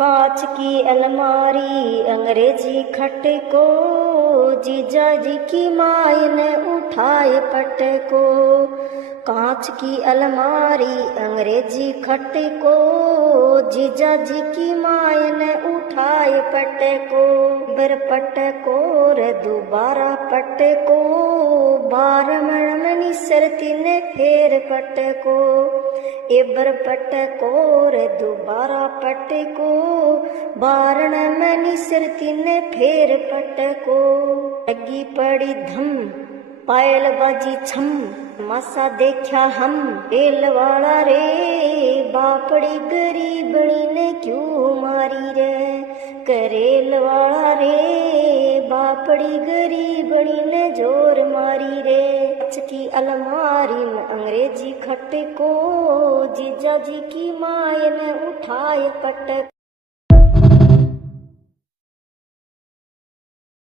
कांच की अलमारी अंग्रेजी खट को, जीजा जी की माई ने उठाए पट को। कांच की अलमारी अंग्रेजी खट को, जीजा जी की माई ने उठाए पट को। बर पट को रे दोबारा पट को, बार मणमनी सरती ने फेर पट को। एबर पट को रे दोबारा पट को, बारण में निसरती ने फेर पट को। लगी पड़ी धम पायल बाजी छम, मासा देखा हम रेल वाला रे। बापड़ी गरीबणी ने क्यों मारी रे, करेल वाला रे। बापड़ी गरीबणी ने जोर मारी रे। कांच की अलमारी में अंग्रेजी खट को, जीजा जी की माय ने उठाए पट